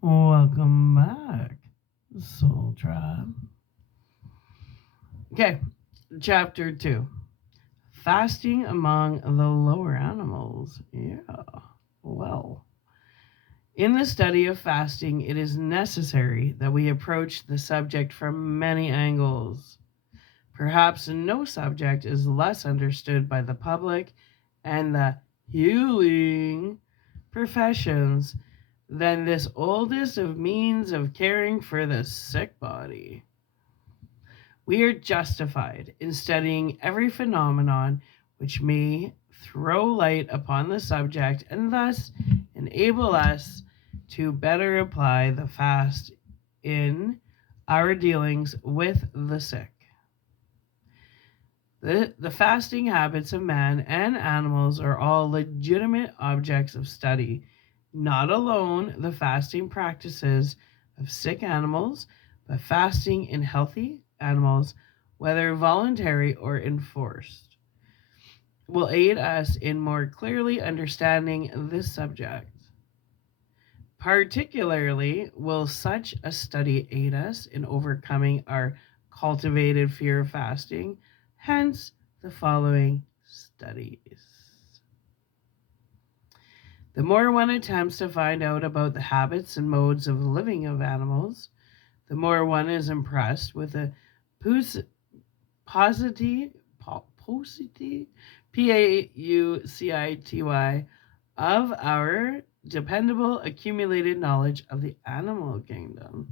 Welcome back, Soul Tribe. Okay, chapter 2, fasting among the lower animals. Yeah, well. In the study of fasting, it is necessary that we approach the subject from many angles. Perhaps no subject is less understood by the public and the healing professions than this oldest of means of caring for the sick body. We are justified in studying every phenomenon which may throw light upon the subject and thus enable us to better apply the fast in our dealings with the sick. The fasting habits of man and animals are all legitimate objects of study, not alone the fasting practices of sick animals, but fasting in healthy animals, whether voluntary or enforced, will aid us in more clearly understanding this subject. Particularly will such a study aid us in overcoming our cultivated fear of fasting, hence the following studies. The more one attempts to find out about the habits and modes of living of animals, the more one is impressed with the paucity, paucity, paucity of our dependable accumulated knowledge of the animal kingdom.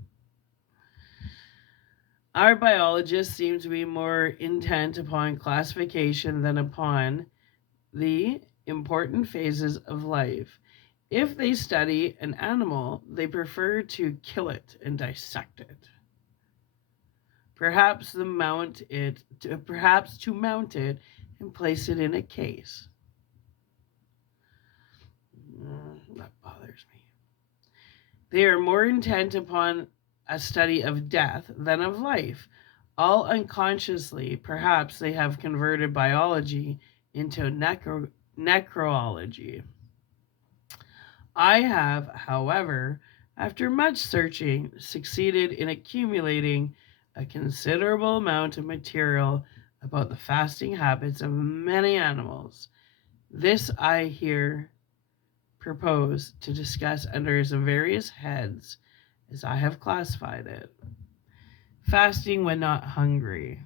Our biologists seem to be more intent upon classification than upon the important phases of life. If they study an animal, they prefer to kill it and dissect it. Perhaps to mount it and place it in a case. That bothers me. They are more intent upon a study of death than of life. All unconsciously, perhaps they have converted biology into necrology. I have, however, after much searching, succeeded in accumulating a considerable amount of material about the fasting habits of many animals. This I here propose to discuss under its various heads as I have classified it. Fasting when not hungry.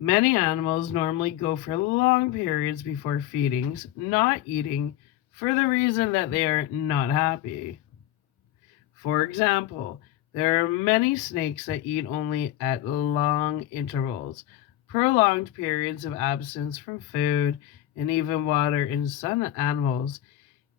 Many animals normally go for long periods before feedings, not eating, for the reason that they are not happy. For example, there are many snakes that eat only at long intervals. Prolonged periods of absence from food and even water in some animals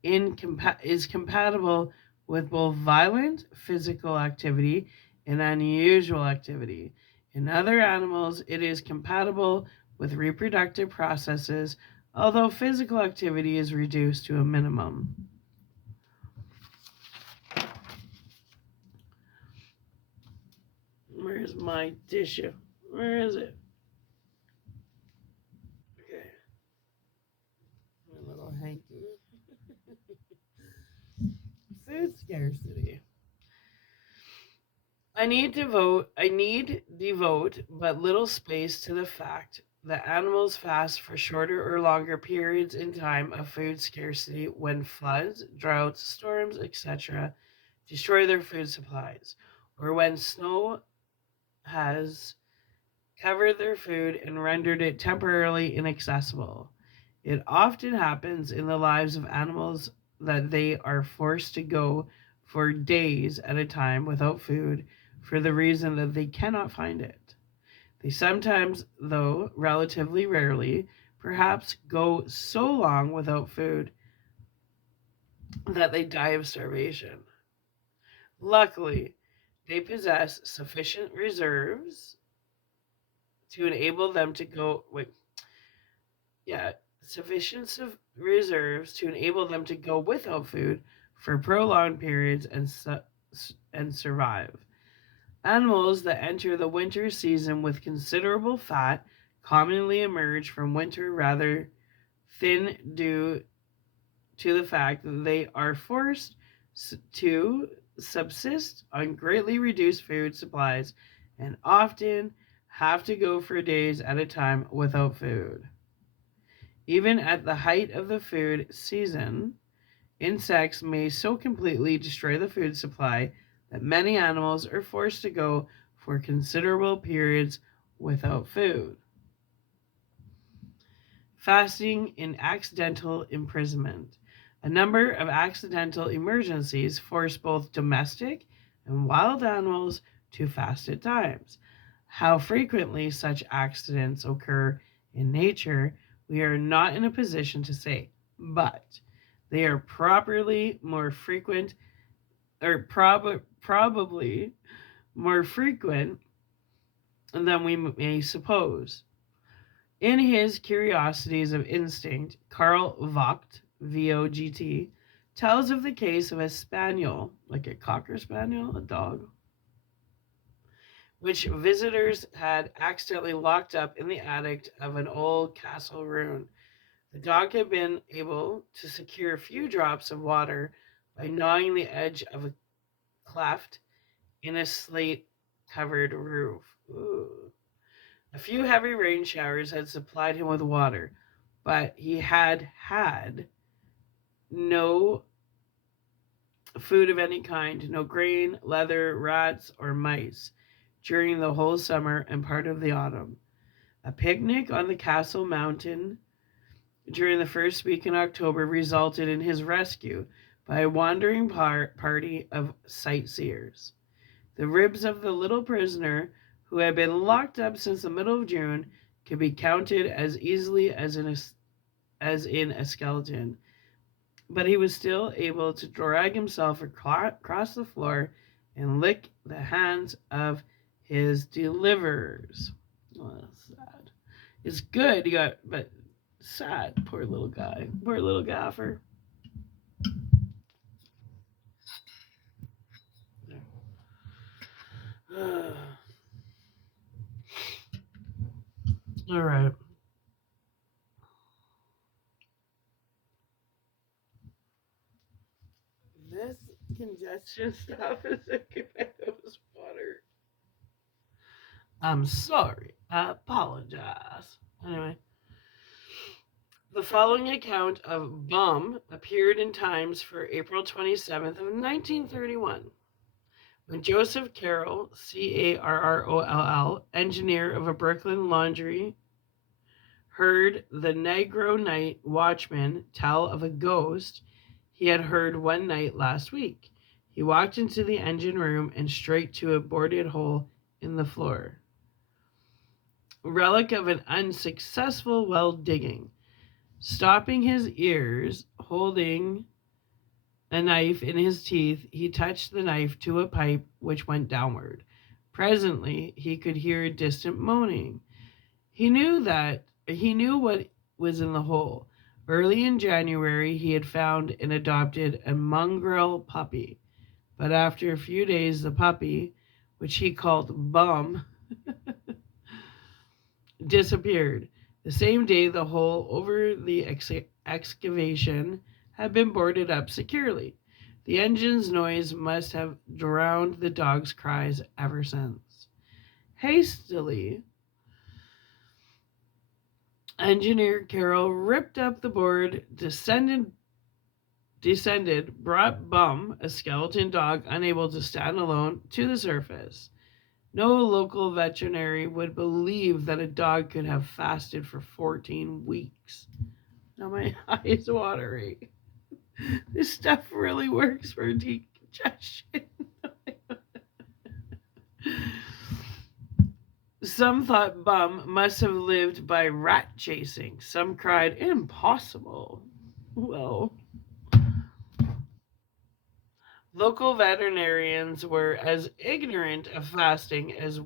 is compatible with both violent physical activity and unusual activity. In other animals, it is compatible with reproductive processes, although physical activity is reduced to a minimum. Where's my tissue? Where is it? Okay, my little hanky. Food scarcity. I need devote but little space to the fact that animals fast for shorter or longer periods in time of food scarcity when floods, droughts, storms, etc. destroy their food supplies, or when snow has covered their food and rendered it temporarily inaccessible. It often happens in the lives of animals that they are forced to go for days at a time without food for the reason that they cannot find it. They sometimes, though relatively rarely, perhaps go so long without food that they die of starvation. Luckily, they possess sufficient reserves to enable them to go wait, yeah, sufficient reserves to enable them to go without food for prolonged periods and survive. Animals that enter the winter season with considerable fat commonly emerge from winter rather thin due to the fact that they are forced to subsist on greatly reduced food supplies and often have to go for days at a time without food. Even at the height of the food season, insects may so completely destroy the food supply that many animals are forced to go for considerable periods without food. Fasting in accidental imprisonment. A number of accidental emergencies force both domestic and wild animals to fast at times. How frequently such accidents occur in nature, we are not in a position to say, but they are properly more frequent, or probably more frequent than we may suppose. In his Curiosities of Instinct, Carl Vogt, VOGT, tells of the case of a spaniel, like a cocker spaniel, a dog, which visitors had accidentally locked up in the attic of an old castle ruin. The dog had been able to secure a few drops of water by gnawing the edge of a cleft in a slate covered roof. Ooh. A few heavy rain showers had supplied him with water, but he had had no food of any kind, no grain, leather, rats, or mice during the whole summer and part of the autumn. A picnic on the castle mountain during the first week in October resulted in his rescue by a wandering party of sightseers. The ribs of the little prisoner, who had been locked up since the middle of June, could be counted as easily as in a skeleton, but he was still able to drag himself across the floor and lick the hands of his deliverers. Oh, that's sad. It's good, but sad. Poor little guy. Poor little gaffer. All right. This congestion stuff is a good water. I'm sorry. I apologize. Anyway, the following account of Bum appeared in Times for April 27th of 1931. When Joseph Carroll, Carroll, engineer of a Brooklyn laundry, heard the Negro night watchman tell of a ghost he had heard one night last week, he walked into the engine room and straight to a boarded hole in the floor, relic of an unsuccessful well digging. Stopping his ears, holding a knife in his teeth, he touched the knife to a pipe which went downward. Presently, he could hear a distant moaning. He knew what was in the hole. Early in January, he had found and adopted a mongrel puppy, but after a few days, the puppy, which he called Bum, disappeared. The same day, the hole over the excavation had been boarded up securely. The engine's noise must have drowned the dog's cries ever since. Hastily, Engineer Carroll ripped up the board, brought Bum, a skeleton dog unable to stand alone, to the surface. No local veterinary would believe that a dog could have fasted for 14 weeks. Now my eyes watering. This stuff really works for decongestion. Some thought Bum must have lived by rat chasing. Some cried, impossible. Well, local veterinarians were as ignorant of fasting as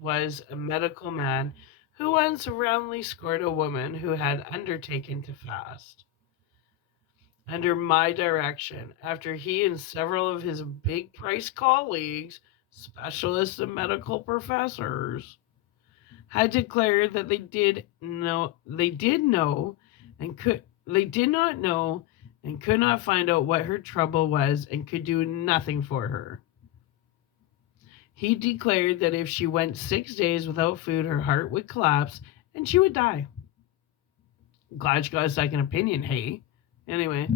was a medical man who once roundly scored a woman who had undertaken to fast. Under my direction, after he and several of his big price colleagues, specialists and medical professors, had declared that they did know and could they did not know and could not find out what her trouble was and could do nothing for her. He declared that if she went 6 days without food, her heart would collapse and she would die. Glad she got a second opinion, hey? Anyway,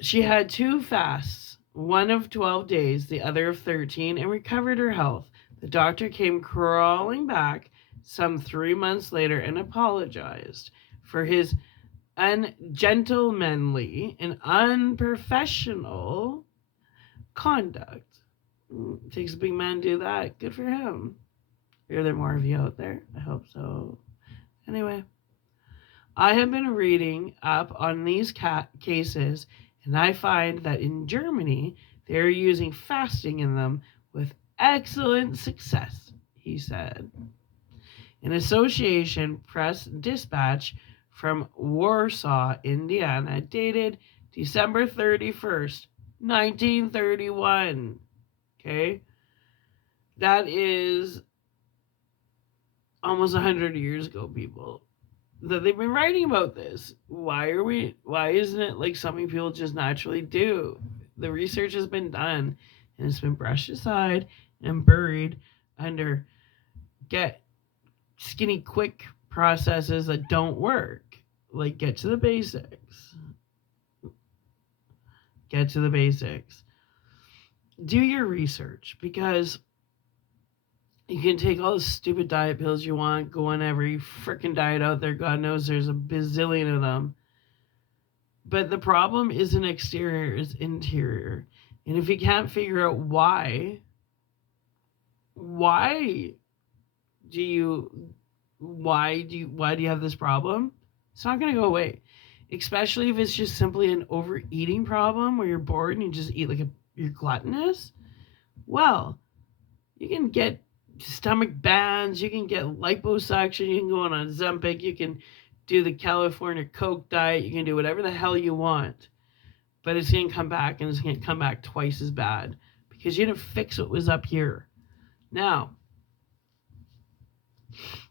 she had two fasts, one of 12 days, the other of 13, and recovered her health. The doctor came crawling back some 3 months later and apologized for his ungentlemanly and unprofessional conduct. Takes a big man to do that. Good for him. Are there more of you out there? I hope so. Anyway, I have been reading up on these cases, and I find that in Germany, they are using fasting in them with excellent success, he said. An Association Press dispatch from Warsaw, Indiana, dated December 31st, 1931. Okay? That is almost 100 years ago, people. That they've been writing about this. Why isn't it like something people just naturally do? The research has been done and it's been brushed aside and buried under get skinny quick processes that don't work. Like get to the basics. Get to the basics. Do your research, because you can take all the stupid diet pills you want, go on every freaking diet out there. God knows there's a bazillion of them. But the problem isn't exterior, it's interior. And if you can't figure out why do you have this problem? It's not going to go away. Especially if it's just simply an overeating problem where you're bored and you just eat like you're gluttonous. Well, you can get stomach bands, you can get liposuction, you can go on Ozempic, you can do the California Coke diet, you can do whatever the hell you want. But it's going to come back, and it's going to come back twice as bad because you didn't fix what was up here. Now,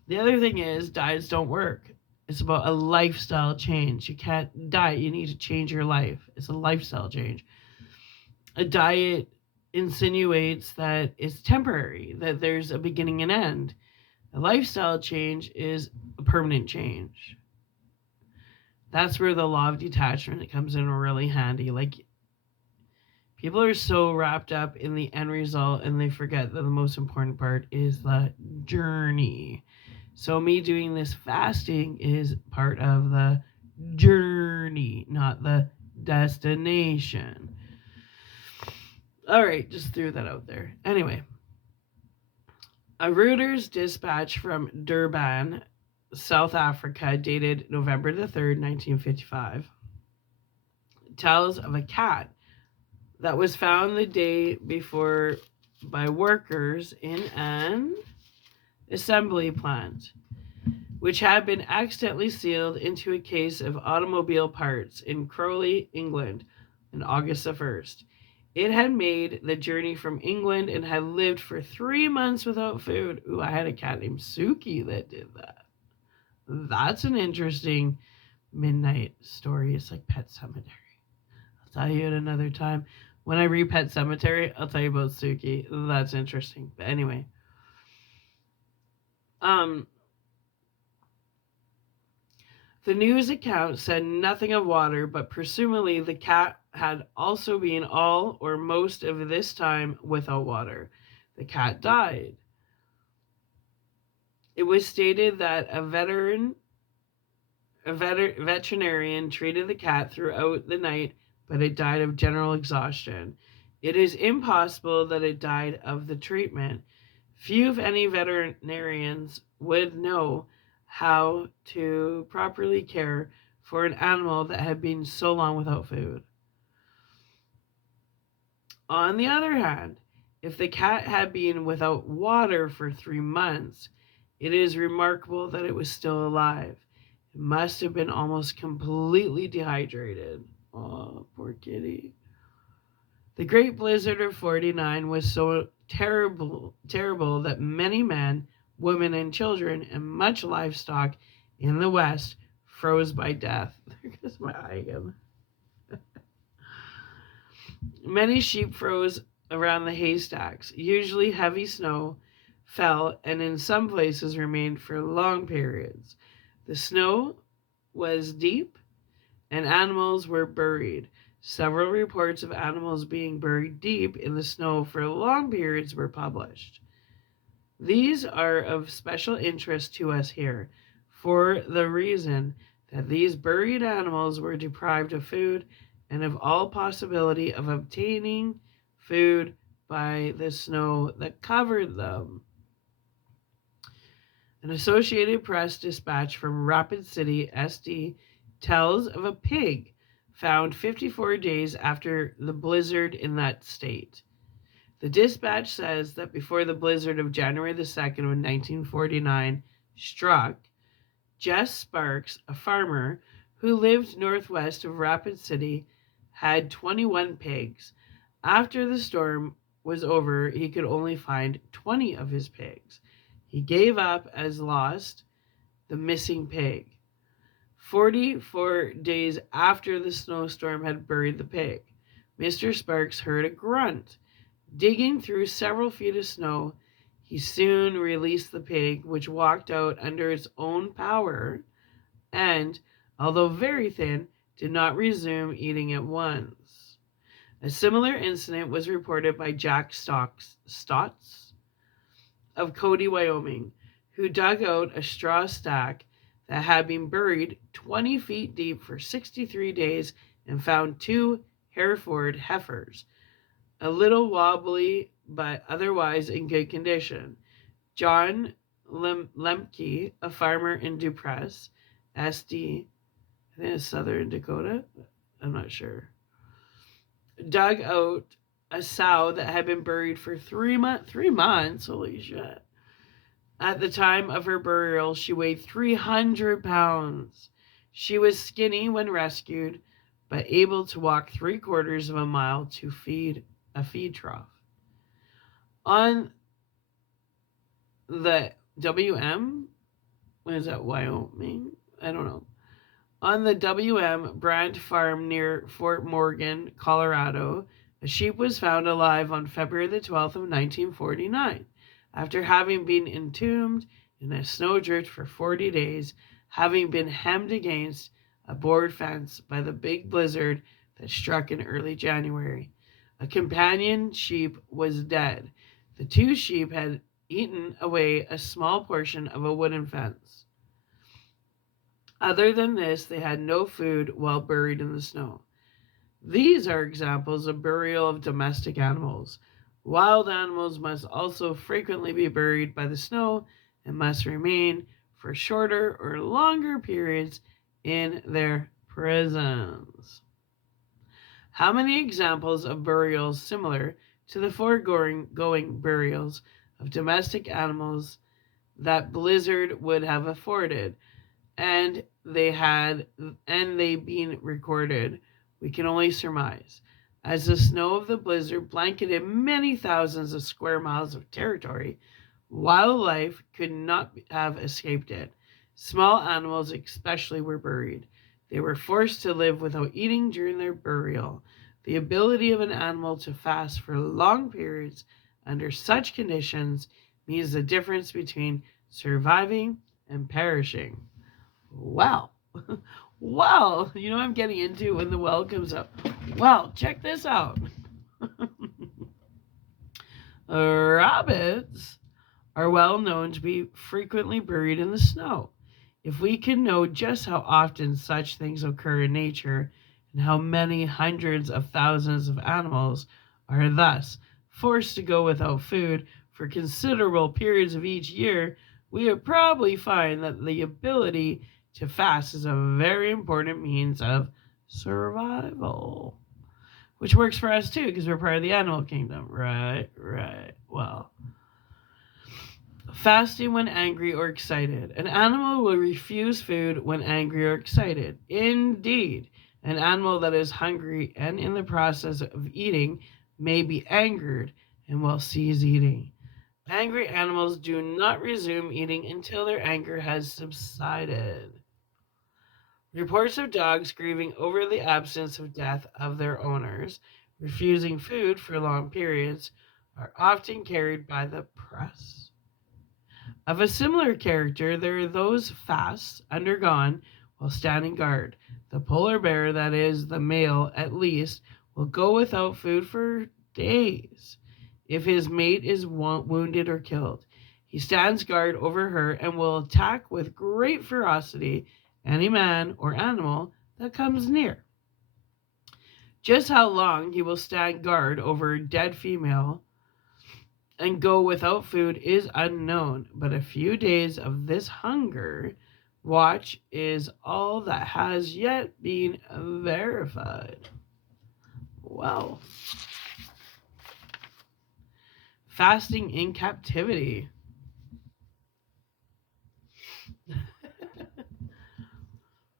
the other thing is diets don't work. It's about a lifestyle change. You can't diet, you need to change your life. It's a lifestyle change. A diet insinuates that it's temporary, that there's a beginning and end. A lifestyle change is a permanent change. That's where the law of detachment comes in really handy. Like, people are so wrapped up in the end result and they forget that the most important part is the journey. So me doing this fasting is part of the journey, not the destination. All right, just threw that out there. Anyway, a Reuters dispatch from Durban, South Africa, dated November the 3rd, 1955, tells of a cat that was found the day before by workers in an assembly plant, which had been accidentally sealed into a case of automobile parts in Crowley, England, on August the 1st. It had made the journey from England and had lived for 3 months without food. Ooh, I had a cat named Suki that did that. That's an interesting midnight story. It's like Pet Cemetery. I'll tell you at another time. When I read Pet Cemetery, I'll tell you about Suki. That's interesting. But anyway. The news account said nothing of water, but presumably the cat had also been all or most of this time without water. The cat died. It was stated that a veterinarian treated the cat throughout the night, but it died of general exhaustion. It is impossible that it died of the treatment. Few, if any, veterinarians would know how to properly care for an animal that had been so long without food. On the other hand, if the cat had been without water for 3 months, it is remarkable that it was still alive. It must have been almost completely dehydrated. Oh, poor kitty. The Great Blizzard of 49 was so terrible that many men, women, and children, and much livestock in the West froze by death. There goes my eye again. Many sheep froze around the haystacks. Usually heavy snow fell and in some places remained for long periods. The snow was deep and animals were buried. Several reports of animals being buried deep in the snow for long periods were published. These are of special interest to us here for the reason that these buried animals were deprived of food and of all possibility of obtaining food by the snow that covered them. An Associated Press dispatch from Rapid City, SD, tells of a pig found 54 days after the blizzard in that state. The dispatch says that before the blizzard of January the 2nd of 1949 struck, Jess Sparks, a farmer who lived northwest of Rapid City, had 21 pigs. After the storm was over, he could only find 20 of his pigs. He gave up as lost the missing pig. 44 days after the snowstorm had buried the pig, Mr. Sparks heard a grunt. Digging through several feet of snow, he soon released the pig, which walked out under its own power and, although very thin, did not resume eating at once. A similar incident was reported by Jack Stotts of Cody, Wyoming, who dug out a straw stack that had been buried 20 feet deep for 63 days and found two Hereford heifers, a little wobbly but otherwise in good condition. John Lemke, a farmer in Dupress, SD, I think it's Southern Dakota, I'm not sure, dug out a sow that had been buried for 3 months, holy shit. At the time of her burial, she weighed 300 pounds. She was skinny when rescued, but able to walk 3/4 of a mile to feed a feed trough. On the WM, what is that, Wyoming? I don't know. On the WM Brandt Farm near Fort Morgan, Colorado, a sheep was found alive on February the 12th of 1949. After having been entombed in a snowdrift for 40 days, having been hemmed against a board fence by the big blizzard that struck in early January. A companion sheep was dead. The two sheep had eaten away a small portion of a wooden fence. Other than this, they had no food while buried in the snow. These are examples of burial of domestic animals. Wild animals must also frequently be buried by the snow and must remain for shorter or longer periods in their prisons. How many examples of burials similar to the foregoing burials of domestic animals that blizzard would have afforded, and they been recorded, we can only surmise. As the snow of the blizzard blanketed many thousands of square miles of territory, wildlife could not have escaped it. Small animals especially were buried. They were forced to live without eating during their burial. The ability of an animal to fast for long periods under such conditions means the difference between surviving and perishing. Wow. Wow. You know what I'm getting into when the well comes up. Wow, check this out. Rabbits are well known to be frequently buried in the snow. If we could know just how often such things occur in nature and how many hundreds of thousands of animals are thus forced to go without food for considerable periods of each year, we would probably find that the ability to fast is a very important means of survival. Which works for us too, because we're part of the animal kingdom. Right. Well, fasting when angry or excited. An animal will refuse food when angry or excited. Indeed, an animal that is hungry and in the process of eating may be angered and will cease eating. Angry animals do not resume eating until their anger has subsided. Reports of dogs grieving over the absence of death of their owners, refusing food for long periods, are often carried by the press. Of a similar character, there are those fasts undergone while standing guard. The polar bear, that is, the male at least, will go without food for days if his mate is wounded or killed. He stands guard over her and will attack with great ferocity any man or animal that comes near. Just how long he will stand guard over a dead female and go without food is unknown, but a few days of this hunger watch is all that has yet been verified. Wow. Fasting in captivity.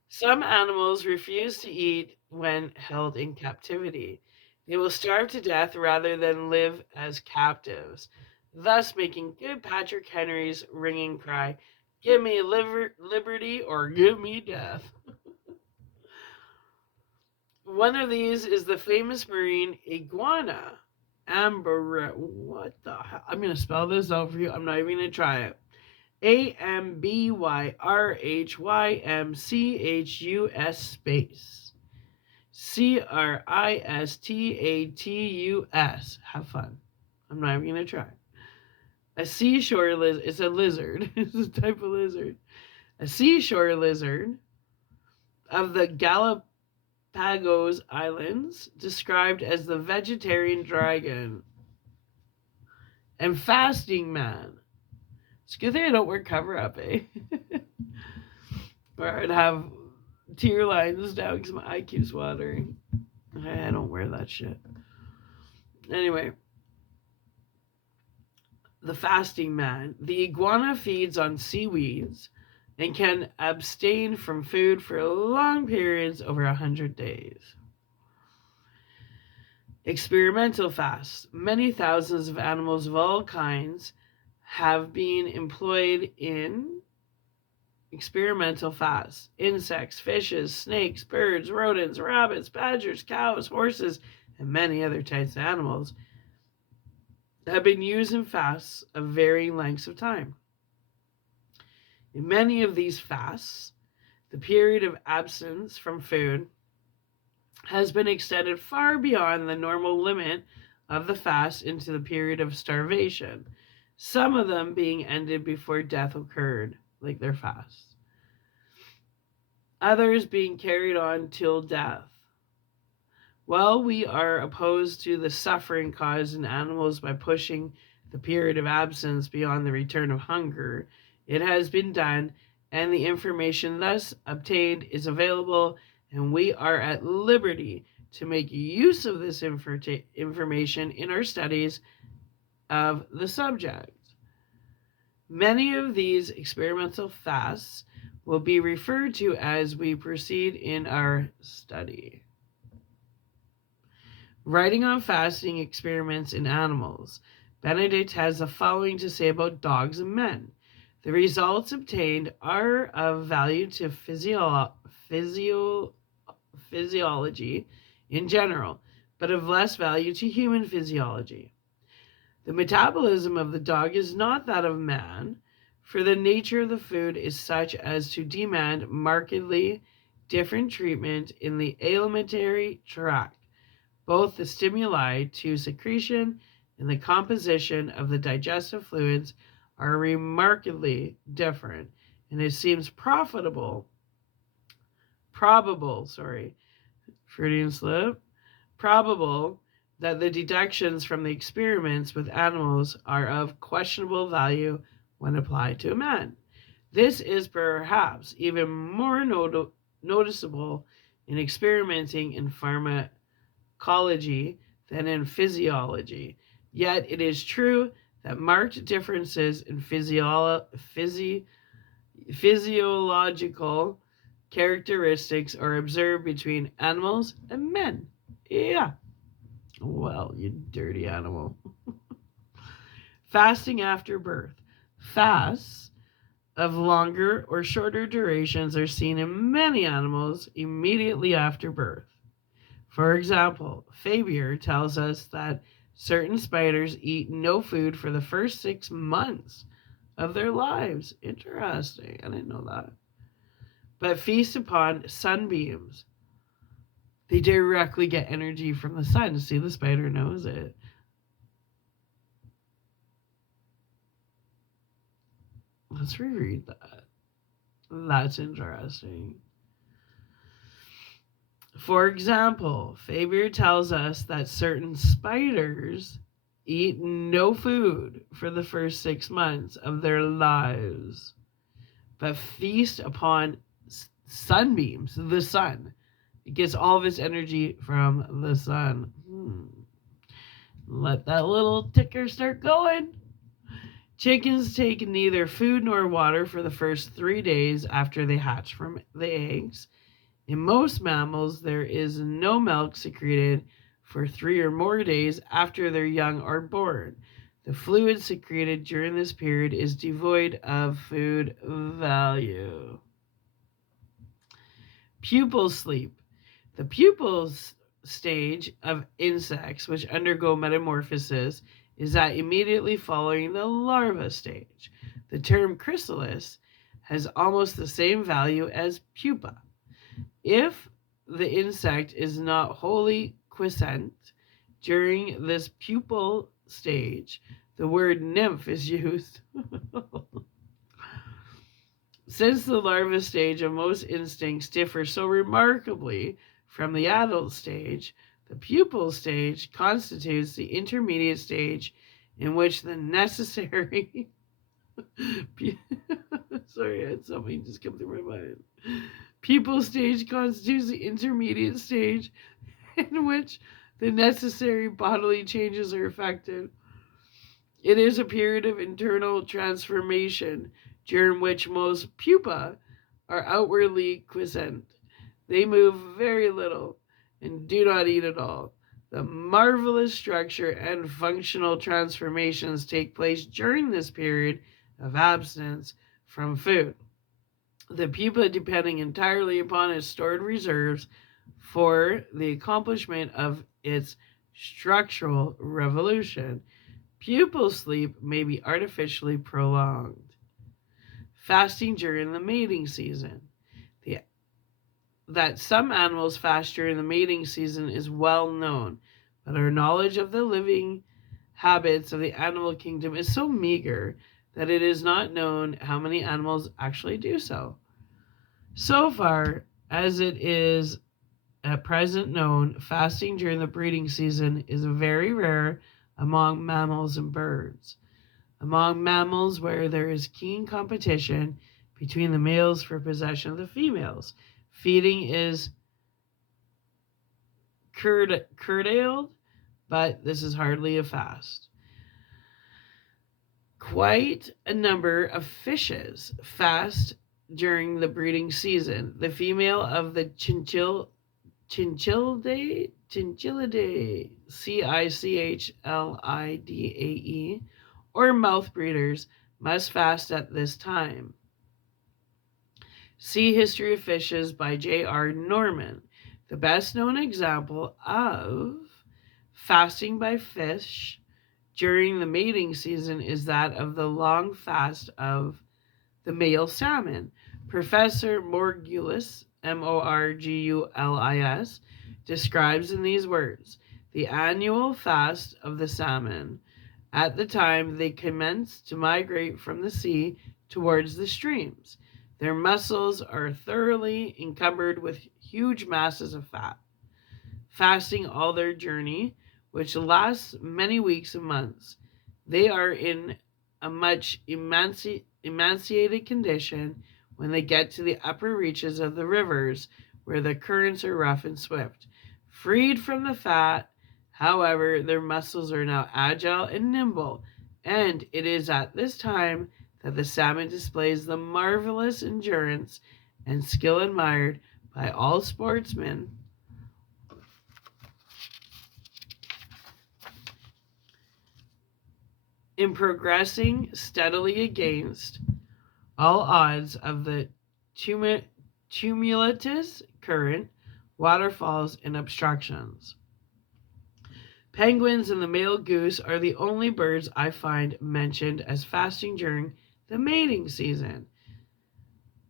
Some animals refuse to eat when held in captivity. They will starve to death rather than live as captives, thus making good Patrick Henry's ringing cry, "Give me liberty or give me death." One of these is the famous marine iguana. What the hell? I'm going to spell this out for you. I'm not even going to try it. AMBYRHYMCHUS space CRISTATUS. Have fun. I'm not even going to try. A seashore lizard. It's a lizard. It's a type of lizard. A seashore lizard of the Galapagos Islands, described as the vegetarian dragon. And fasting man. It's a good thing I don't wear cover up, eh? Or I'd have tear lines down because my eye keeps watering. I don't wear that shit. Anyway, the fasting man. The iguana feeds on seaweeds and can abstain from food for long periods over 100 days. Experimental fasts. Many thousands of animals of all kinds have been employed in experimental fasts. Insects, fishes, snakes, birds, rodents, rabbits, badgers, cows, horses, and many other types of animals have been used in fasts of varying lengths of time. In many of these fasts, the period of absence from food has been extended far beyond the normal limit of the fast into the period of starvation, some of them being ended before death occurred, like their fasts. Others being carried on till death. While we are opposed to the suffering caused in animals by pushing the period of absence beyond the return of hunger, it has been done, and the information thus obtained is available, and we are at liberty to make use of this information in our studies of the subject. Many of these experimental fasts will be referred to as we proceed in our study. Writing on fasting experiments in animals, Benedict has the following to say about dogs and men. The results obtained are of value to physiology in general, but of less value to human physiology. The metabolism of the dog is not that of man, for the nature of the food is such as to demand markedly different treatment in the alimentary tract. Both the stimuli to secretion and the composition of the digestive fluids are remarkably different, and it seems probable, Freudian slip, probable that the deductions from the experiments with animals are of questionable value when applied to a man. This is perhaps even more noticeable in experimenting in pharmacology than in physiology. Yet it is true that marked differences in physiological characteristics are observed between animals and men. Yeah. Well, you dirty animal. Fasting after birth. Fasts of longer or shorter durations are seen in many animals immediately after birth. For example, Fabier tells us that certain spiders eat no food for the first 6 months of their lives. Interesting. I didn't know that. But feast upon sunbeams. They directly get energy from the sun. See, the spider knows it. Let's reread that. That's interesting. For example, Fabier tells us that certain spiders eat no food for the first 6 months of their lives, but feast upon sunbeams, the sun. It gets all of its energy from the sun. Let that little ticker start going. Chickens take neither food nor water for the first 3 days after they hatch from the eggs. In most mammals, there is no milk secreted for 3 or more days after their young are born. The fluid secreted during this period is devoid of food value. Pupal sleep. The pupal stage of insects which undergo metamorphosis is that immediately following the larva stage. The term chrysalis has almost the same value as pupa. If the insect is not wholly quiescent during this pupal stage, the word nymph is used. Since the larva stage of most insects differs so remarkably from the adult stage, the pupal stage constitutes the intermediate stage in which the necessary sorry, I had something just come through my mind. Pupal stage constitutes the intermediate stage in which the necessary bodily changes are effected. It is a period of internal transformation during which most pupa are outwardly quiescent. They move very little and do not eat at all. The marvelous structure and functional transformations take place during this period of abstinence from food. The pupa depending entirely upon its stored reserves for the accomplishment of its structural revolution. Pupal sleep may be artificially prolonged. Fasting during the mating season. That some animals fast during the mating season is well known, but our knowledge of the living habits of the animal kingdom is so meager that it is not known how many animals actually do so. So far as it is at present known, fasting during the breeding season is very rare among mammals and birds. Among mammals, where there is keen competition between the males for possession of the females, feeding is curtailed, but this is hardly a fast. Quite a number of fishes fast during the breeding season. The female of the Chinchillidae, Cichlidae, or mouth breeders must fast at this time. See History of Fishes by J.R. Norman. The best known example of fasting by fish during the mating season is that of the long fast of the male salmon. Professor Morgulis, Morgulis, describes in these words the annual fast of the salmon at the time they commence to migrate from the sea towards the streams. Their muscles are thoroughly encumbered with huge masses of fat. Fasting all their journey, which lasts many weeks and months, they are in a much emaciated condition when they get to the upper reaches of the rivers where the currents are rough and swift. Freed from the fat, however, their muscles are now agile and nimble, and it is at this time that the salmon displays the marvelous endurance and skill admired by all sportsmen. In progressing steadily against all odds of the tumultuous current, waterfalls, and obstructions. Penguins and the male goose are the only birds I find mentioned as fasting during the mating season.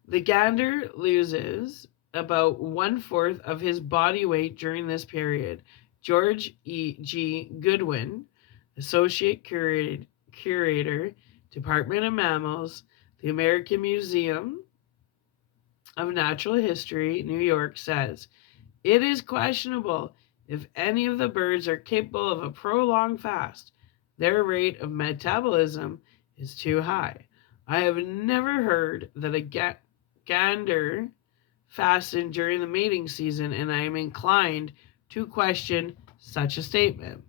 The gander loses about one-fourth of his body weight during this period. George G. Goodwin, Associate Curator, Department of Mammals, the American Museum of Natural History, New York, says, "It is questionable if any of the birds are capable of a prolonged fast. Their rate of metabolism is too high. I have never heard that a gander fasted during the mating season, and I am inclined to question such a statement."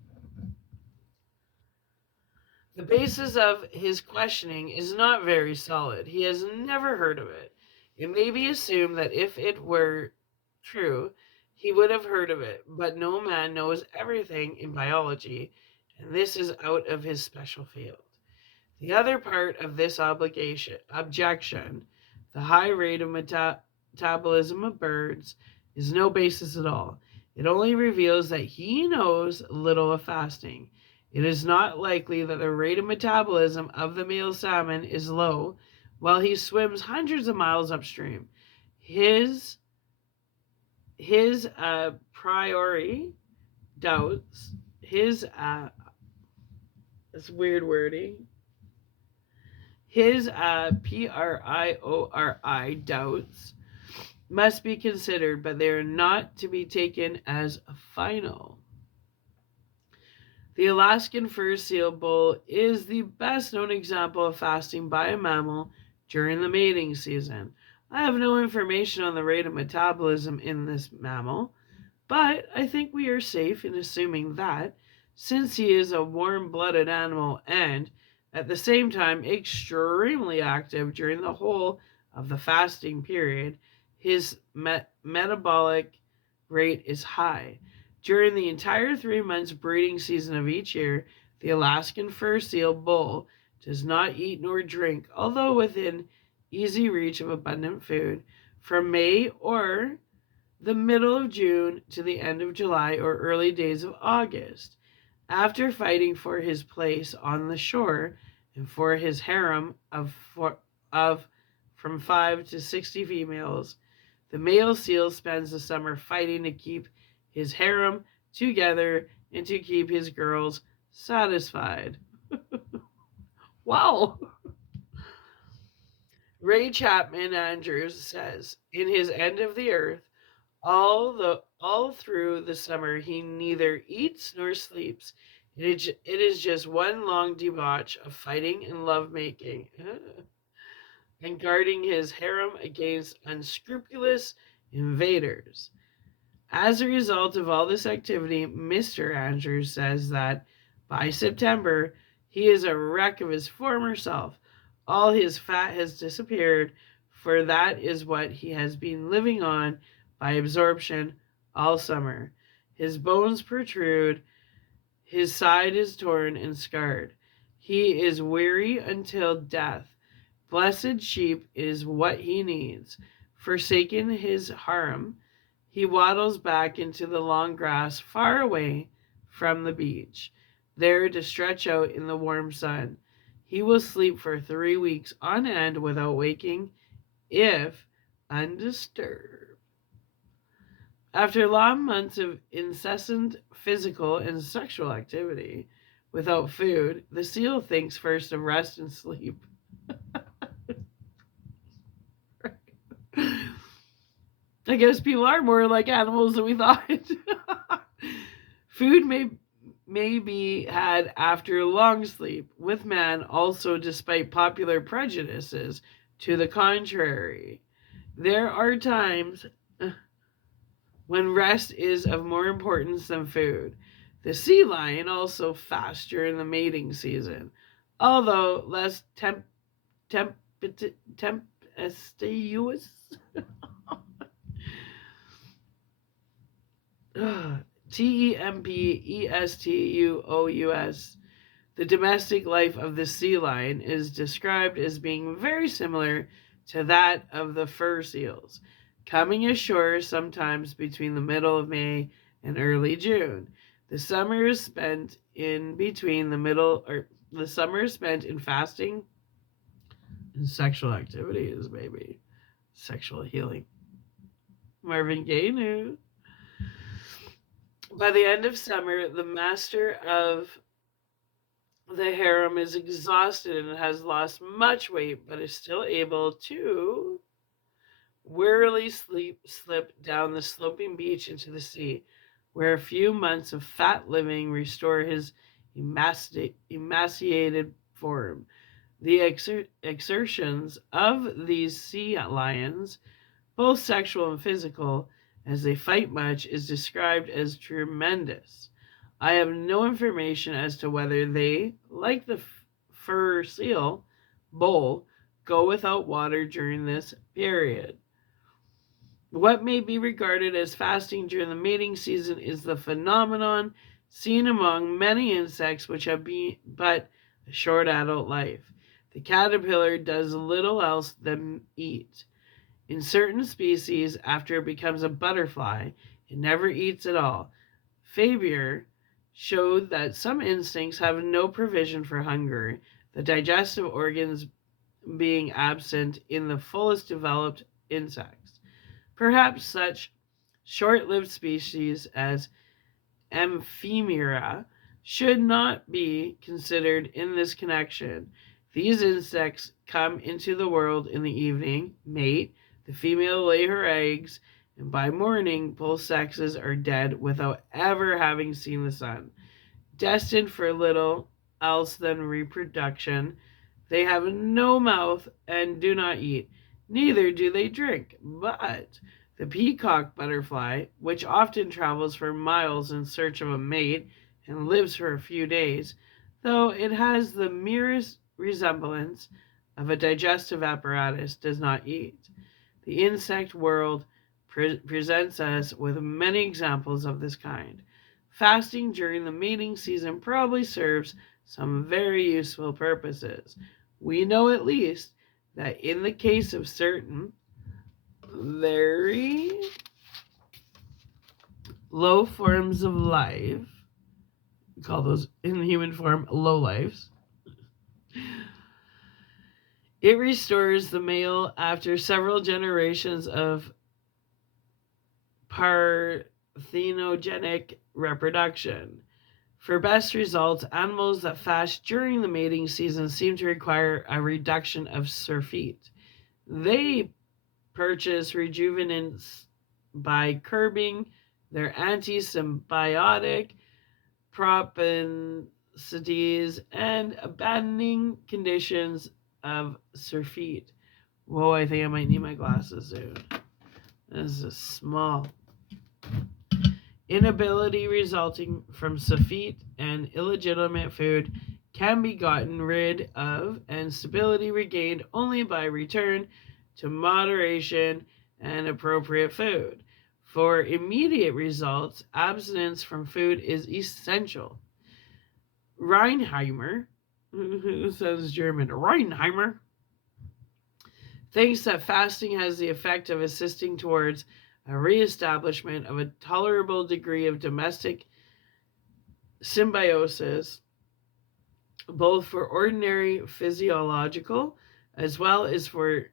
The basis of his questioning is not very solid. He has never heard of it. It may be assumed that if it were true, he would have heard of it, but no man knows everything in biology, and this is out of his special field. The other part of this objection, the high rate of metabolism of birds, is no basis at all. It only reveals that he knows little of fasting. It is not likely that the rate of metabolism of the male salmon is low while he swims hundreds of miles upstream. His priori doubts, it's weird wording. His priori doubts must be considered, but they are not to be taken as final. The Alaskan fur seal bull is the best known example of fasting by a mammal during the mating season. I have no information on the rate of metabolism in this mammal, but I think we are safe in assuming that, since he is a warm-blooded animal and, at the same time, extremely active during the whole of the fasting period, his metabolic rate is high. During the entire 3 months breeding season of each year, the Alaskan fur seal bull does not eat nor drink, although within easy reach of abundant food, from May or the middle of June to the end of July or early days of August. After fighting for his place on the shore and for his harem of from 5 to 60 females, the male seal spends the summer fighting to keep his harem together and to keep his girls satisfied. Wow. Ray Chapman Andrews says in his End of the Earth, all through the summer he neither eats nor sleeps. It is just one long debauch of fighting and lovemaking, and guarding his harem against unscrupulous invaders. As a result of all this activity, Mr. Andrews says that by September he is a wreck of his former self. All his fat has disappeared, for that is what he has been living on by absorption all summer. His bones protrude, his side is torn and scarred. He is weary until death. Blessed sheep is what he needs. Forsaken his harem, he waddles back into the long grass far away from the beach, there to stretch out in the warm sun. He will sleep for 3 weeks on end without waking, if undisturbed. After long months of incessant physical and sexual activity without food, the seal thinks first of rest and sleep. I guess people are more like animals than we thought. Food may be had after long sleep, with man also, despite popular prejudices to the contrary. There are times when rest is of more importance than food. The sea lion also fasts during the mating season, although less tempestuous. Tempestuous. The domestic life of the sea lion is described as being very similar to that of the fur seals, coming ashore sometimes between the middle of May and early June. The summer is spent in between the middle or the summer is spent in fasting and sexual activities, maybe sexual healing. Marvin Gaye knew. By the end of summer, the master of the harem is exhausted and has lost much weight, but is still able to wearily slip down the sloping beach into the sea, where a few months of fat living restore his emaciated form. The exertions of these sea lions, both sexual and physical, as they fight much, is described as tremendous. I have no information as to whether they, like the fur seal, bull, go without water during this period. What may be regarded as fasting during the mating season is the phenomenon seen among many insects which have but a short adult life. The caterpillar does little else than eat. In certain species, after it becomes a butterfly, it never eats at all. Fabier showed that some instincts have no provision for hunger, the digestive organs being absent in the fullest developed insects. Perhaps such short-lived species as Ephemeria should not be considered in this connection. These insects come into the world in the evening, mate, the female lay her eggs, and by morning both sexes are dead without ever having seen the sun. Destined for little else than reproduction, they have no mouth and do not eat, neither do they drink. But the peacock butterfly, which often travels for miles in search of a mate and lives for a few days, though it has the merest resemblance of a digestive apparatus, does not eat. The insect world presents us with many examples of this kind. Fasting during the mating season probably serves some very useful purposes. We know at least that in the case of certain very low forms of life, we call those in the human form low lives, it restores the male after several generations of parthenogenic reproduction. For best results, animals that fast during the mating season seem to require a reduction of surfeit. They purchase rejuvenants by curbing their anti-symbiotic propensities and abandoning conditions of surfeit. Whoa, I think I might need my glasses soon. This is small. Inability resulting from surfeit and illegitimate food can be gotten rid of, and stability regained only by return to moderation and appropriate food. For immediate results, abstinence from food is essential. Reinheimer, who says German, Reinheimer, thinks that fasting has the effect of assisting towards a reestablishment of a tolerable degree of domestic symbiosis, both for ordinary physiological as well as for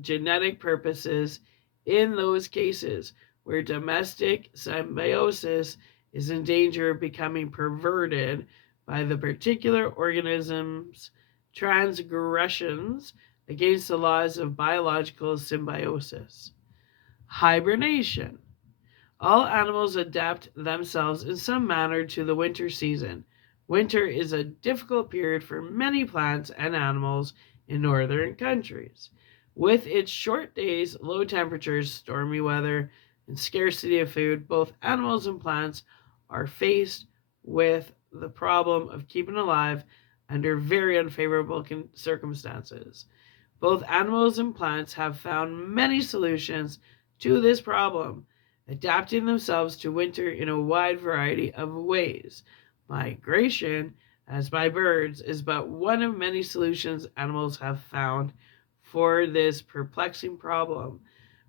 genetic purposes in those cases where domestic symbiosis is in danger of becoming perverted by the particular organism's transgressions against the laws of biological symbiosis. Hibernation. All animals adapt themselves in some manner to the winter season. Winter is a difficult period for many plants and animals in northern countries. With its short days, low temperatures, stormy weather, and scarcity of food, both animals and plants are faced with the problem of keeping alive under very unfavorable circumstances. Both animals and plants have found many solutions to this problem, adapting themselves to winter in a wide variety of ways. Migration, as by birds, is but one of many solutions animals have found for this perplexing problem.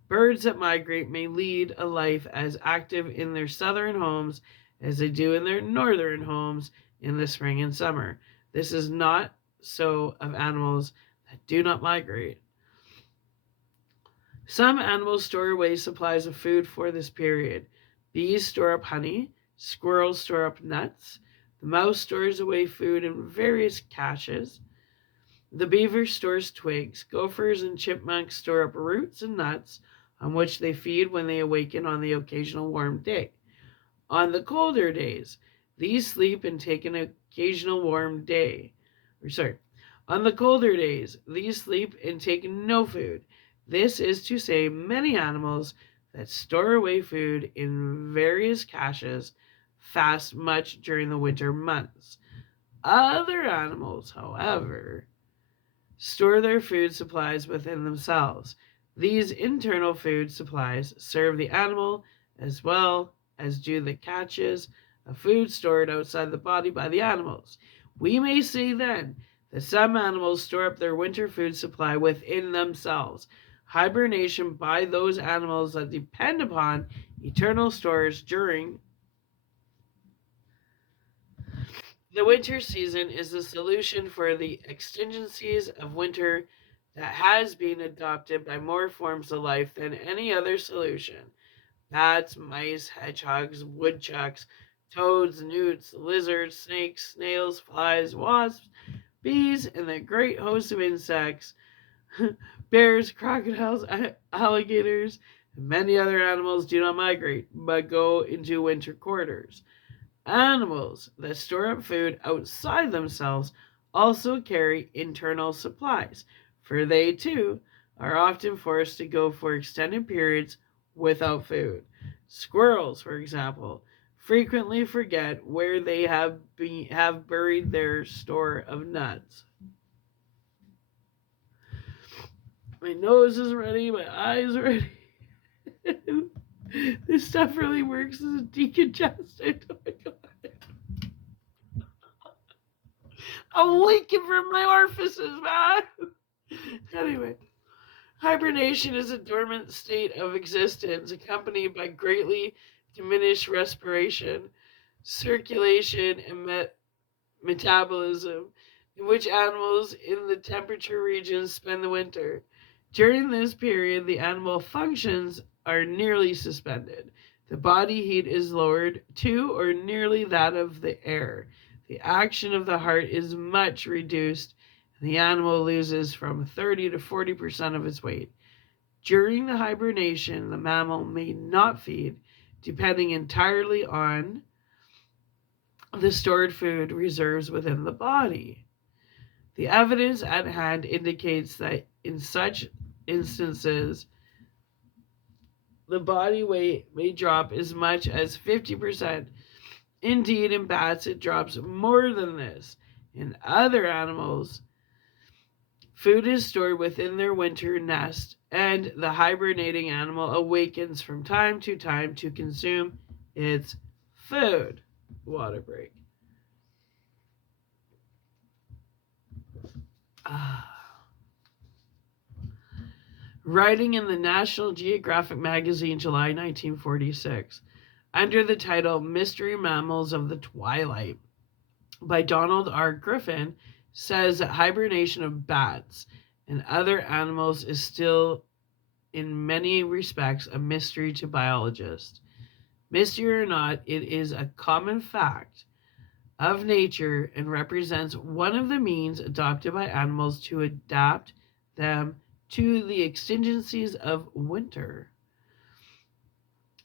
Birds that migrate may lead a life as active in their southern homes as they do in their northern homes in the spring and summer. This is not so of animals that do not migrate. Some animals store away supplies of food for this period. Bees store up honey, squirrels store up nuts, the mouse stores away food in various caches, the beaver stores twigs, gophers and chipmunks store up roots and nuts on which they feed when they awaken on the occasional warm day. On the colder days, these sleep and take an occasional warm day. Or sorry, on the colder days, these sleep and take no food. This is to say, many animals that store away food in various caches fast much during the winter months. Other animals, however, store their food supplies within themselves. These internal food supplies serve the animal as well as do the caches of food stored outside the body by the animals. We may say then that some animals store up their winter food supply within themselves. Hibernation by those animals that depend upon eternal stores during the winter season is the solution for the exigencies of winter that has been adopted by more forms of life than any other solution. Bats, mice, hedgehogs, woodchucks, toads, newts, lizards, snakes, snails, flies, wasps, bees, and the great host of insects, bears, crocodiles, alligators, and many other animals do not migrate, but go into winter quarters. Animals that store up food outside themselves also carry internal supplies, for they too are often forced to go for extended periods without food. Squirrels, for example, frequently forget where they have buried their store of nuts. My nose is ready, my eyes are ready. This stuff really works as a decongestant. Oh my god. I'm leaking from my orifices, man. Anyway, hibernation is a dormant state of existence accompanied by greatly diminished respiration, circulation, and metabolism, in which animals in the temperature regions spend the winter. During this period, the animal functions are nearly suspended. The body heat is lowered to or nearly that of the air. The action of the heart is much reduced, and the animal loses from 30 to 40% of its weight. During the hibernation, the mammal may not feed, depending entirely on the stored food reserves within the body. The evidence at hand indicates that in such instances, the body weight may drop as much as 50%. Indeed, in bats, it drops more than this. In other animals, food is stored within their winter nest, and the hibernating animal awakens from time to time to consume its food. Water break. Writing in the National Geographic magazine, July 1946, under the title Mystery Mammals of the Twilight by Donald R. Griffin, says that hibernation of bats and other animals is still, in many respects, a mystery to biologists. Mystery or not, it is a common fact of nature and represents one of the means adopted by animals to adapt them to the exigencies of winter.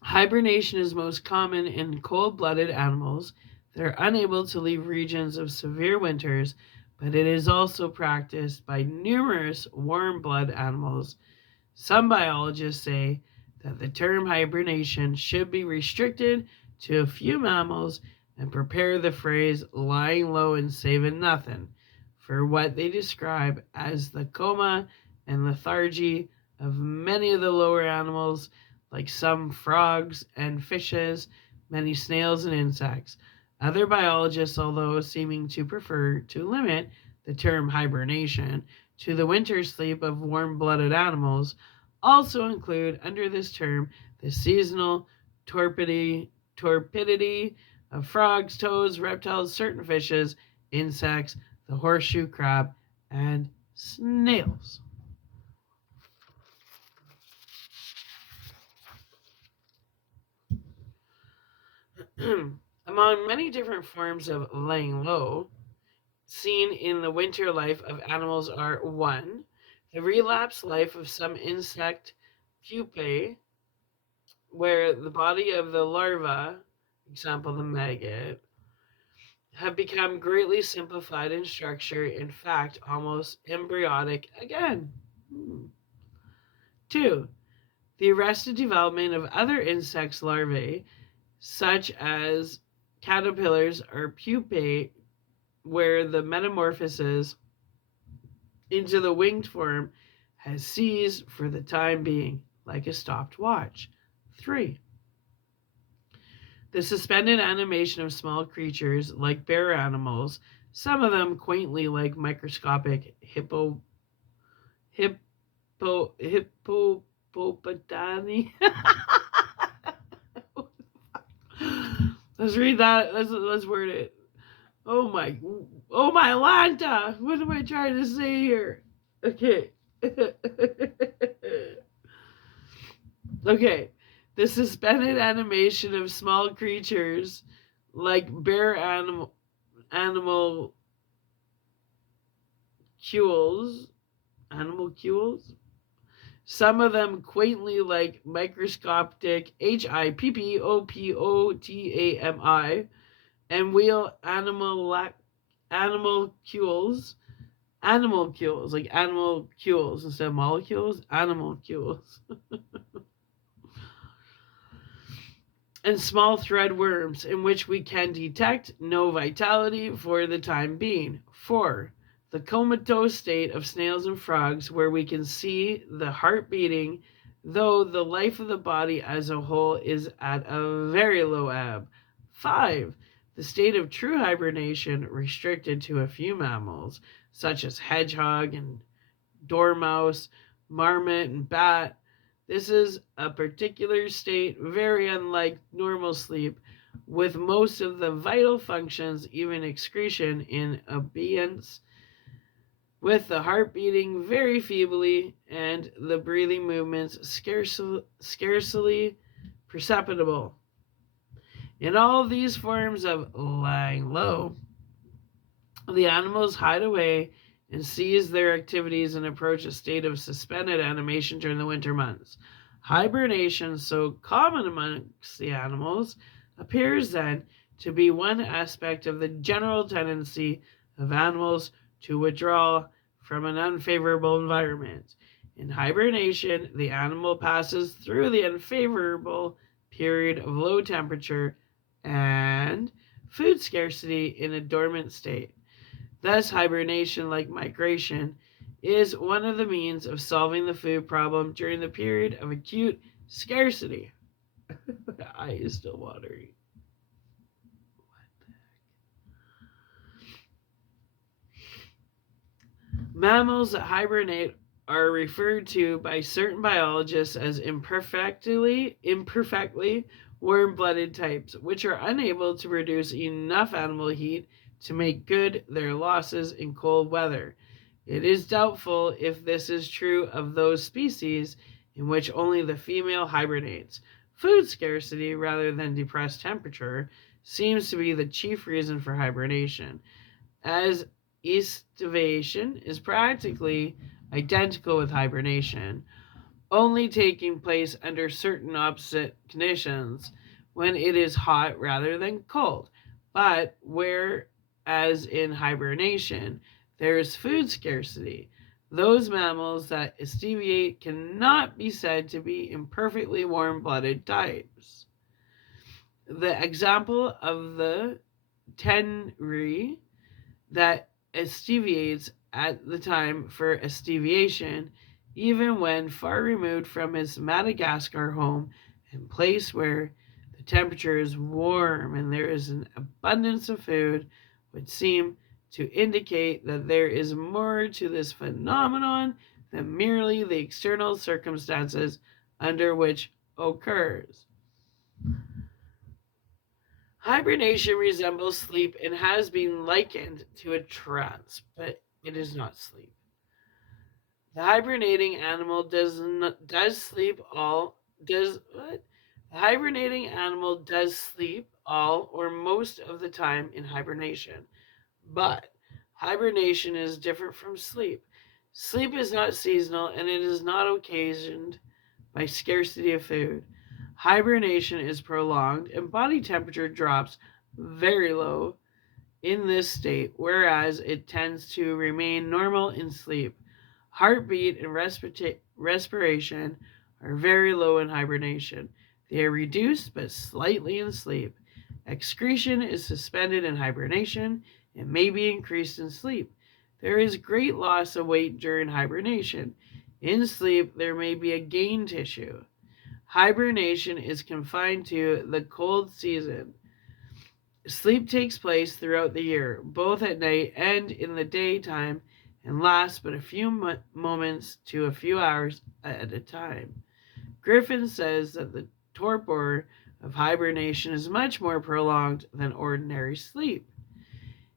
Hibernation is most common in cold blooded animals that are unable to leave regions of severe winters, but it is also practiced by numerous warm blood animals. Some biologists say that the term hibernation should be restricted to a few mammals and prepare the phrase lying low and saving nothing for what they describe as the coma and lethargy of many of the lower animals, like some frogs and fishes, many snails and insects. Other biologists, although seeming to prefer to limit the term hibernation to the winter sleep of warm blooded animals, also include under this term the seasonal torpidity of frogs, toads, reptiles, certain fishes, insects, the horseshoe crab, and snails. Among many different forms of laying low, seen in the winter life of animals are 1. The relapse life of some insect pupae, where the body of the larva, example the maggot, have become greatly simplified in structure, in fact, almost embryonic again. 2. The arrested development of other insects' larvae, such as caterpillars or pupae, where the metamorphosis into the winged form has ceased for the time being, like a stopped watch. 3. The suspended animation of small creatures like bear animals, some of them quaintly like microscopic hippopotami. Let's read that. Let's word it. Oh my, oh my Lanta! What am I trying to say here? Okay. Okay. The suspended animation of small creatures like bear animalcules, animalcules. Some of them quaintly like microscopic hippopotami and wheel animalcules. Animalcules, like animalcules instead of molecules, animalcules. And small thread worms in which we can detect no vitality for the time being. 4. The comatose state of snails and frogs where we can see the heart beating, though the life of the body as a whole is at a very low ebb. 5. The state of true hibernation restricted to a few mammals, such as hedgehog and dormouse, marmot, and bat. This is a particular state very unlike normal sleep, with most of the vital functions, even excretion, in abeyance, with the heart beating very feebly and the breathing movements scarcely perceptible. In all of these forms of lying low, the animals hide away and cease their activities and approach a state of suspended animation during the winter months. Hibernation, so common amongst the animals, appears then to be one aspect of the general tendency of animals to withdraw from an unfavorable environment. In hibernation, the animal passes through the unfavorable period of low temperature and food scarcity in a dormant state. Thus, hibernation, like migration, is one of the means of solving the food problem during the period of acute scarcity. My eye is still watering. Mammals that hibernate are referred to by certain biologists as imperfectly warm-blooded types, which are unable to produce enough animal heat to make good their losses in cold weather. It is doubtful if this is true of those species in which only the female hibernates. Food scarcity, rather than depressed temperature, seems to be the chief reason for hibernation, as estivation is practically identical with hibernation, only taking place under certain opposite conditions, when it is hot rather than cold. But whereas in hibernation there is food scarcity, those mammals that estivate cannot be said to be imperfectly warm-blooded types. The example of the tenri that estivates at the time for estivation, even when far removed from his Madagascar home and place where the temperature is warm and there is an abundance of food, would seem to indicate that there is more to this phenomenon than merely the external circumstances under which occurs. Hibernation resembles sleep and has been likened to a trance, but it is not sleep. The hibernating animal does sleep all does what? The hibernating animal does sleep all or most of the time in hibernation. But hibernation is different from sleep. Sleep is not seasonal and it is not occasioned by scarcity of food. Hibernation is prolonged and body temperature drops very low in this state, whereas it tends to remain normal in sleep. Heartbeat and respiration are very low in hibernation. They are reduced but slightly in sleep. Excretion is suspended in hibernation and may be increased in sleep. There is great loss of weight during hibernation. In sleep, there may be a gain tissue. Hibernation is confined to the cold season. Sleep takes place throughout the year, both at night and in the daytime, and lasts but a few moments to a few hours at a time. Griffin says that the torpor of hibernation is much more prolonged than ordinary sleep.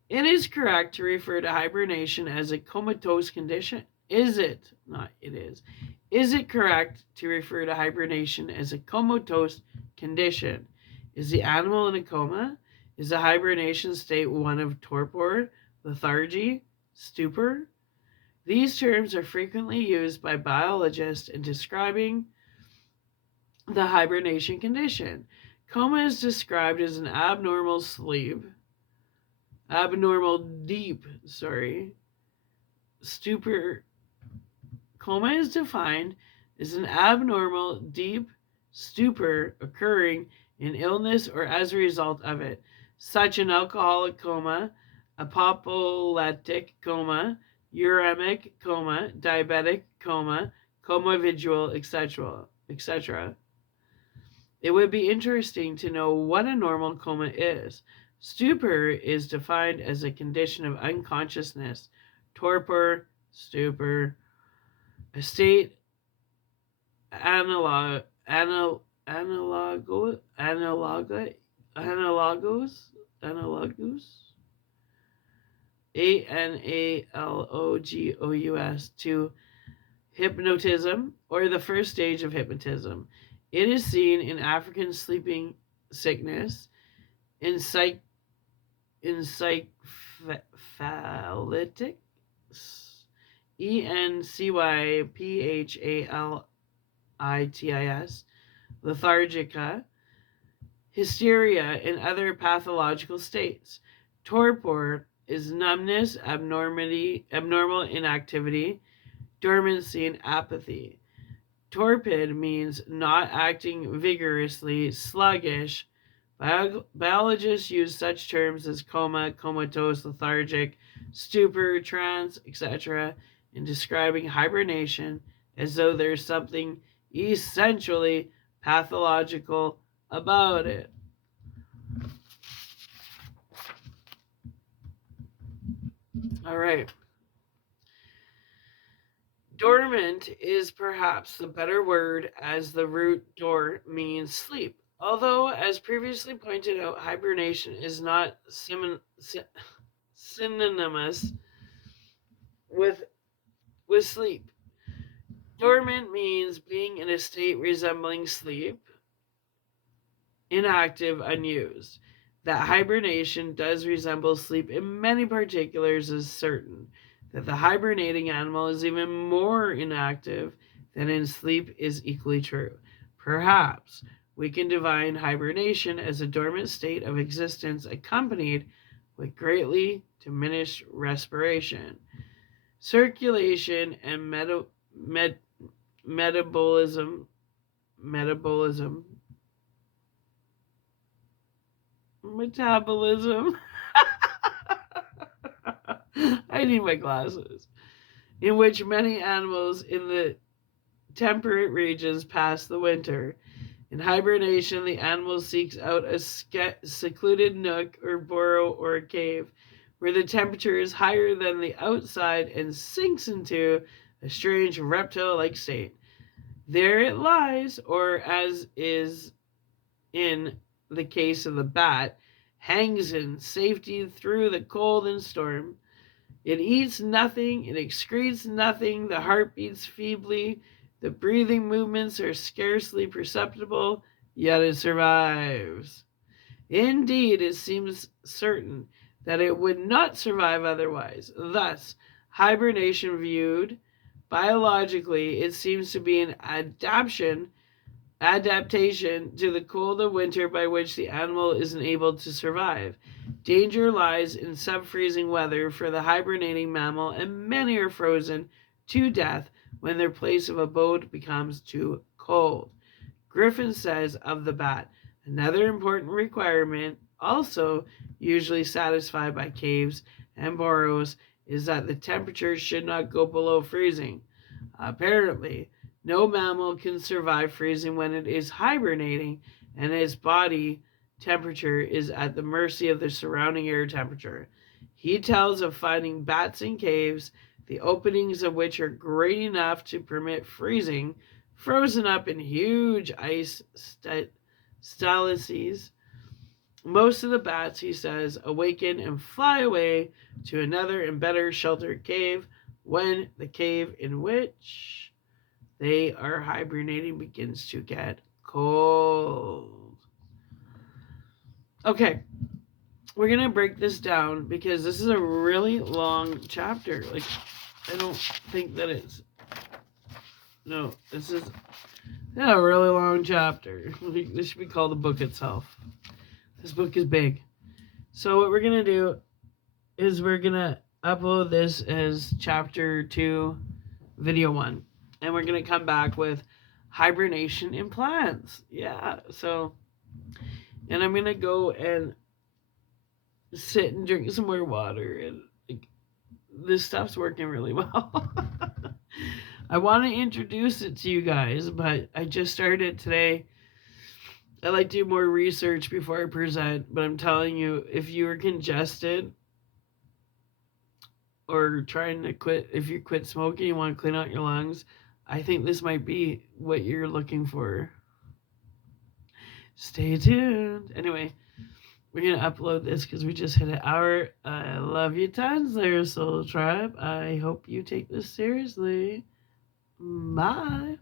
It is correct to refer to hibernation as a comatose condition. Is it? Not it is. Is it correct to refer to hibernation as a comatose condition? Is the animal in a coma? Is the hibernation state one of torpor, lethargy, stupor? These terms are frequently used by biologists in describing the hibernation condition. Coma is described as an abnormal deep, stupor. Coma is defined as an abnormal deep stupor occurring in illness or as a result of it, such an alcoholic coma, apoplectic coma, uremic coma, diabetic coma, coma visual, etc. It would be interesting to know what a normal coma is. Stupor is defined as a condition of unconsciousness, torpor, stupor, a state analog, anal, analogo, analoga, analogous, analogous to hypnotism or the first stage of hypnotism. It is seen in African sleeping sickness, encephalitis, encyphalitis, lethargica, hysteria, and other pathological states. Torpor is numbness, abnormal inactivity, dormancy, and apathy. Torpid means not acting vigorously, sluggish. Biologists use such terms as coma, comatose, lethargic, stupor, trance, etc. in describing hibernation as though there's something essentially pathological about it. All right. Dormant is perhaps the better word, as the root dor means sleep. Although, as previously pointed out, hibernation is not synonymous with sleep. Dormant means being in a state resembling sleep, inactive, unused. That hibernation does resemble sleep in many particulars is certain. That the hibernating animal is even more inactive than in sleep is equally true. Perhaps we can define hibernation as a dormant state of existence accompanied with greatly diminished respiration, circulation, and metabolism. I need my glasses. In which many animals in the temperate regions pass the winter. In hibernation, the animal seeks out a secluded nook or burrow or a cave where the temperature is higher than the outside and sinks into a strange reptile like state. There it lies, or as is in the case of the bat, hangs in safety through the cold and storm. It eats nothing, it excretes nothing, the heart beats feebly, the breathing movements are scarcely perceptible, yet it survives. Indeed, it seems certain that it would not survive otherwise. Thus, hibernation viewed biologically, it seems to be an adaptation to the cold of winter by which the animal isn't able to survive. Danger lies in sub-freezing weather for the hibernating mammal, and many are frozen to death when their place of abode becomes too cold. Griffin says of the bat, another important requirement, also usually satisfied by caves and burrows, is that the temperature should not go below freezing. Apparently, no mammal can survive freezing when it is hibernating and its body temperature is at the mercy of the surrounding air temperature. He tells of finding bats in caves, the openings of which are great enough to permit freezing, frozen up in huge ice stalaces. Most of the bats, he says, awaken and fly away to another and better sheltered cave when the cave in which they are hibernating begins to get cold. Okay, we're going to break this down because this is a really long chapter. Like, I don't think that it's... No, this is a really long chapter. This should be called the book itself. This book is big. So what we're going to do is we're going to upload this as chapter 2, video 1. And we're going to come back with hibernation in plants. Yeah, so... And I'm going to go and sit and drink some more water. And like, this stuff's working really well. I want to introduce it to you guys, but I just started today. I like to do more research before I present, but I'm telling you, if you are congested or trying to quit, if you quit smoking, you want to clean out your lungs, I think this might be what you're looking for. Stay tuned. Anyway, we're going to upload this because we just hit an hour. I love you tons there, Soul Tribe. I hope you take this seriously. Bye.